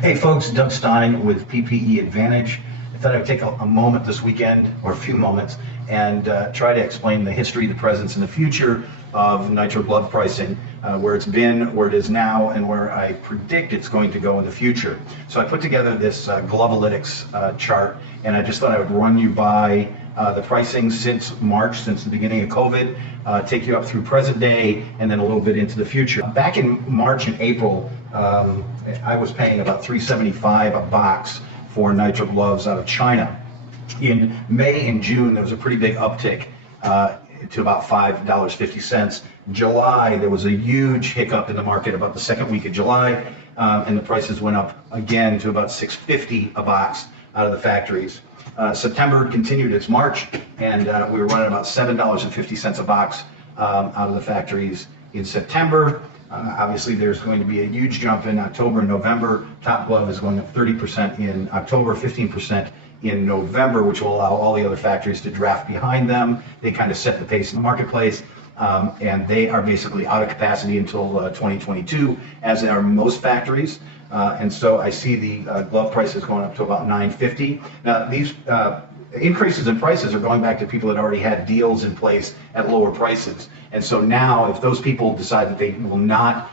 Hey folks, Doug Stein with PPE Advantage. I thought I'd take a moment this weekend, or a few moments, and try to explain the history, the presence, and the future of nitrile glove pricing, where it's been, where it is now, and where I predict it's going to go in the future. So I put together this Glovalytics chart, and I just thought I would run you by the pricing since March, since the beginning of COVID, take you up through present day, and then a little bit into the future. Back in March and April, I was paying about $3.75 a box for nitrile gloves out of China. In May and June, there was a pretty big uptick to about $5.50. July, there was a huge hiccup in the market about the second week of July, and the prices went up again to about $6.50 a box out of the factories. September continued its march, and we were running about $7.50 a box out of the factories in September. Obviously, there's going to be a huge jump in October and November. Top glove is going up 30% in October, 15% in November, which will allow all the other factories to draft behind them. They kind of set the pace in the marketplace, and they are basically out of capacity until 2022, as are most factories. And so I see the glove prices going up to about $9.50. Now, these increases in prices are going back to people that already had deals in place at lower prices. And so now, if those people decide that they will not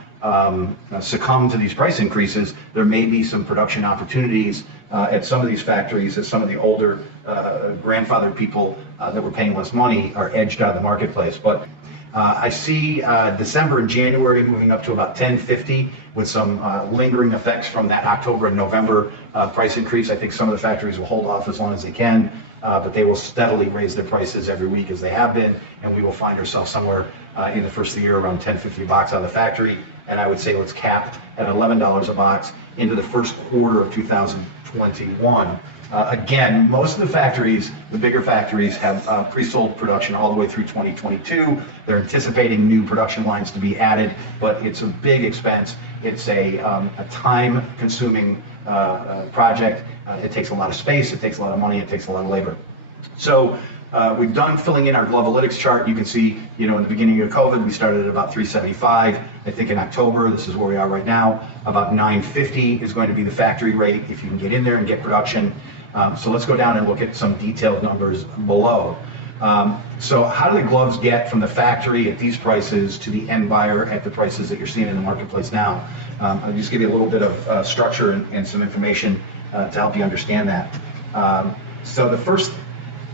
succumb to these price increases, there may be some production opportunities at some of these factories, as some of the older grandfathered people that were paying less money are edged out of the marketplace. But I see December and January moving up to about $10.50 with some lingering effects from that October and November price increase. I think some of the factories will hold off as long as they can, but they will steadily raise their prices every week as they have been, and we will find ourselves somewhere in the first of the year around $10.50 a box out of the factory. And I would say let's cap at $11 a box into the first quarter of 2021. Again, most of the factories, the bigger factories, have pre-sold production all the way through 2022. They're anticipating new production lines to be added, but it's a big expense. It's a time-consuming project. It takes a lot of space, it takes a lot of money, it takes a lot of labor. So we've done filling in our Glovalytics chart. You can see, in the beginning of COVID, we started at about $3.75. I think in October, this is where we are right now, about $9.50 is going to be the factory rate if you can get in there and get production. So let's go down and look at some detailed numbers below. So how do the gloves get from the factory at these prices to the end buyer at the prices that you're seeing in the marketplace now? I'll just give you a little bit of structure and some information to help you understand that. So the first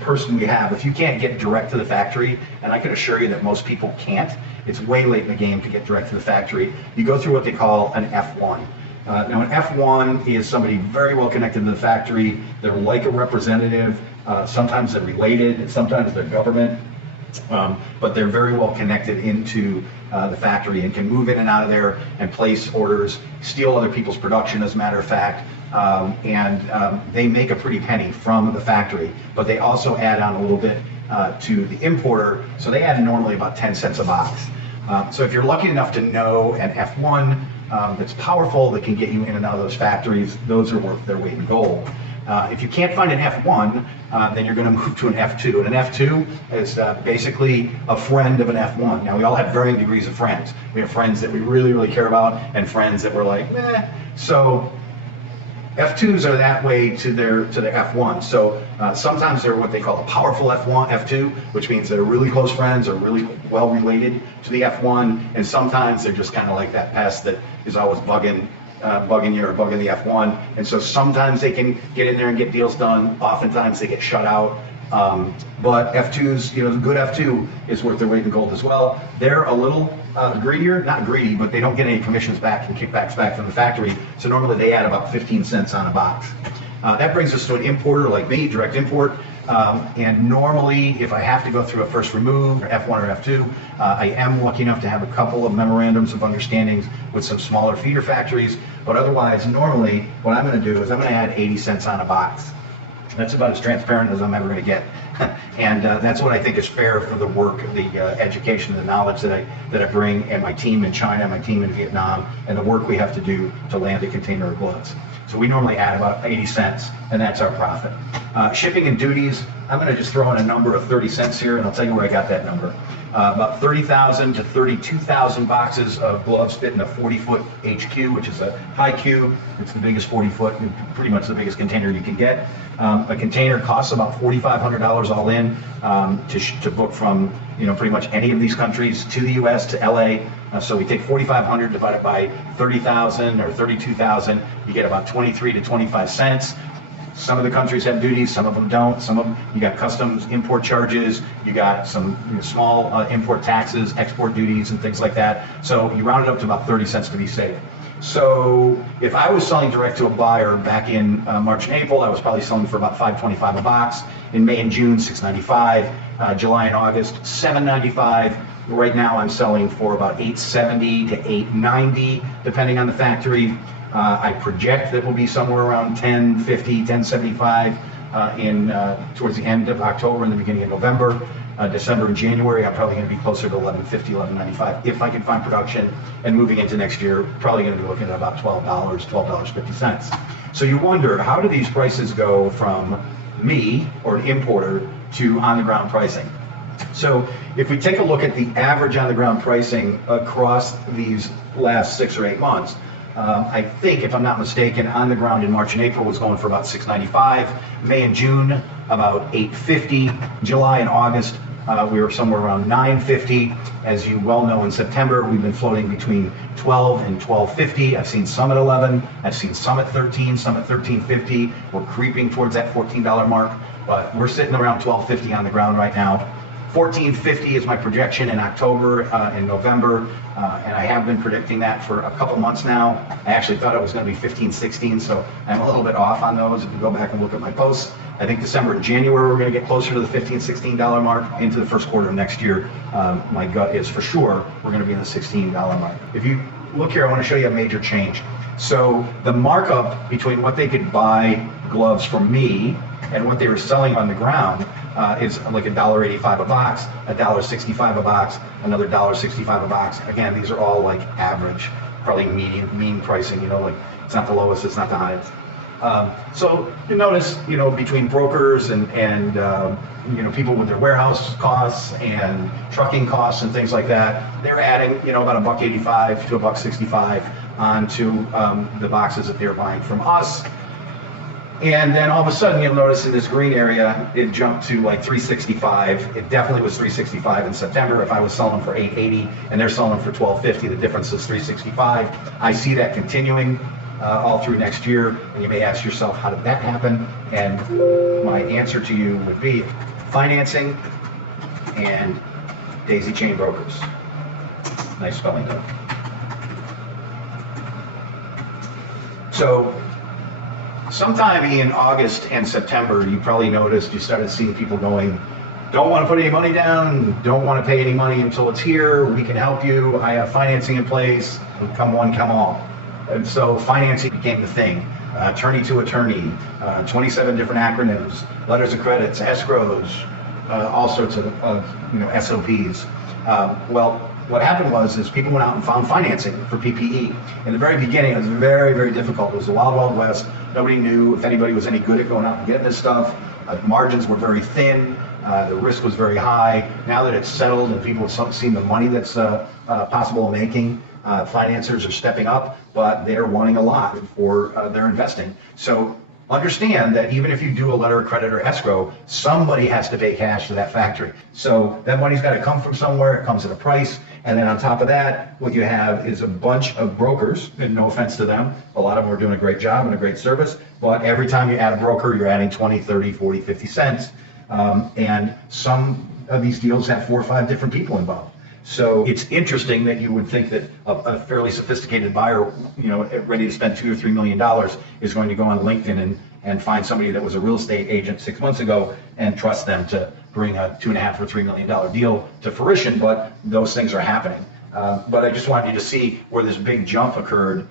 person we have, if you can't get direct to the factory, and I can assure you that most people can't, it's way late in the game to get direct to the factory, you go through what they call an F1. Now, an F1 is somebody very well connected to the factory. They're like a representative. Sometimes they're related, sometimes they're government, but they're very well connected into the factory and can move in and out of there and place orders, steal other people's production, as a matter of fact, and they make a pretty penny from the factory, but they also add on a little bit to the importer, so they add normally about 10 cents a box. So if you're lucky enough to know an F1 that's powerful, that can get you in and out of those factories, those are worth their weight in gold. If you can't find an F1, then you're going to move to an F2. And an F2 is basically a friend of an F1. Now, we all have varying degrees of friends. We have friends that we really, really care about, and friends that we're like, meh. So F2s are that way to their F1. So sometimes they're what they call a powerful F2, which means they're really close friends or really well related to the F1. And sometimes they're just kind of like that pest that is always bugging you or bugging the F1. And so sometimes they can get in there and get deals done. Oftentimes they get shut out. But F2s, a good F2 is worth their weight in gold as well. They're a little greedier, not greedy, but they don't get any commissions back and kickbacks back from the factory. So normally they add about 15 cents on a box. That brings us to an importer like me, direct import. And normally, if I have to go through a first remove, or F1 or F2, I am lucky enough to have a couple of memorandums of understandings with some smaller feeder factories. But otherwise, normally, what I'm going to do is I'm going to add 80 cents on a box. That's about as transparent as I'm ever going to get. And that's what I think is fair for the work, the education, the knowledge that I bring, and my team in China, my team in Vietnam, and the work we have to do to land a container of gloves. So we normally add about 80 cents, and that's our profit. Shipping and duties, I'm going to just throw in a number of 30 cents here, and I'll tell you where I got that number. About 30,000 to 32,000 boxes of gloves fit in a 40-foot HQ, which is a high cube. It's the biggest 40-foot, and pretty much the biggest container you can get. A container costs about $4,500 all in to book from pretty much any of these countries to the U.S. to LA. So we take 4,500 divided by 30,000 or 32,000, you get about 23 to 25 cents. Some of the countries have duties, some of them don't. Some of them, you got customs import charges, you got some small import taxes, export duties, and things like that. So you round it up to about 30 cents to be safe. So if I was selling direct to a buyer back in March and April, I was probably selling for about $5.25 a box. In May and June, $6.95. July and August, $7.95. Right now, I'm selling for about $8.70 to $8.90, depending on the factory. I project that will be somewhere around $10.50, $10.75 towards the end of October and the beginning of November. December and January, I'm probably going to be closer to $11.50, $11.95 if I can find production. And moving into next year, probably going to be looking at about $12, $12.50. So you wonder, how do these prices go from me or an importer to on-the-ground pricing? So if we take a look at the average on-the-ground pricing across these last 6 or 8 months, I think, if I'm not mistaken, on the ground in March and April was going for about $6.95. May and June, about $8.50. July and August, we were somewhere around $9.50. As you well know, in September, we've been floating between $12 and $12.50. I've seen some at $11. I've seen some at $13, some at $13.50. We're creeping towards that $14 mark, but we're sitting around $12.50 on the ground right now. $14.50 is my projection in October and November, and I have been predicting that for a couple months now. I actually thought it was going to be $15, $16, so I'm a little bit off on those. If you go back and look at my posts, I think December and January we're going to get closer to the $15, $16 mark. Into the first quarter of next year, my gut is for sure we're going to be in the $16 mark. If you look here, I want to show you a major change. So the markup between what they could buy gloves from me and what they were selling on the ground is like $1.85 a box, $1.65 a box, another $1.65 a box. Again, these are all like average, probably mean pricing, like it's not the lowest, it's not the highest. So you notice, between brokers and people with their warehouse costs and trucking costs and things like that, they're adding, about $1.85 to $1.65 onto the boxes that they're buying from us. And then all of a sudden, you'll notice in this green area, it jumped to like $3.65. It definitely was $3.65 in September. If I was selling for $8.80 and they're selling for $12.50, the difference is $3.65. I see that continuing all through next year. And you may ask yourself, how did that happen? And my answer to you would be financing and daisy chain brokers. Nice spelling though. So sometime in August and September, you probably noticed, you started seeing people going, don't want to put any money down, don't want to pay any money until it's here, we can help you, I have financing in place, come one, come all. And so financing became the thing. Attorney to attorney, 27 different acronyms, letters of credits, escrows, all sorts of SOPs. Well, what happened was people went out and found financing for PPE. In the very beginning, it was very, very difficult. It was the wild, wild west. Nobody knew if anybody was any good at going out and getting this stuff. Margins were very thin. The risk was very high. Now that it's settled and people have seen the money that's possible of making, financiers are stepping up, but they're wanting a lot for their investing. So understand that even if you do a letter of credit or escrow, somebody has to pay cash to that factory. So that money's got to come from somewhere. It comes at a price. And then on top of that, what you have is a bunch of brokers, and no offense to them, a lot of them are doing a great job and a great service, but every time you add a broker, you're adding 20, 30, 40, 50 cents. And some of these deals have 4 or 5 different people involved. So it's interesting that you would think that a fairly sophisticated buyer, ready to spend $2 or $3 million is going to go on LinkedIn and find somebody that was a real estate agent 6 months ago and trust them to bring a $2.5 or $3 million deal to fruition, but those things are happening. But I just wanted you to see where this big jump occurred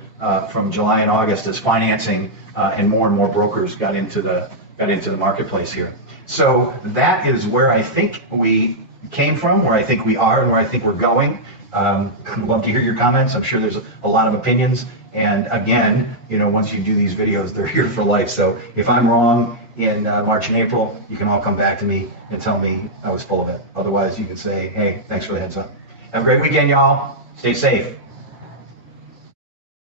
from July and August as financing and more brokers got into the marketplace here. So that is where I think we came from, where I think we are, and where I think we're going. I'd love to hear your comments. I'm sure there's a lot of opinions, And again, once you do these videos, they're here for life. So if I'm wrong in March and April, you can all come back to me and tell me I was full of it. Otherwise, you can say, hey, thanks for the heads up. Have a great weekend, y'all. Stay safe.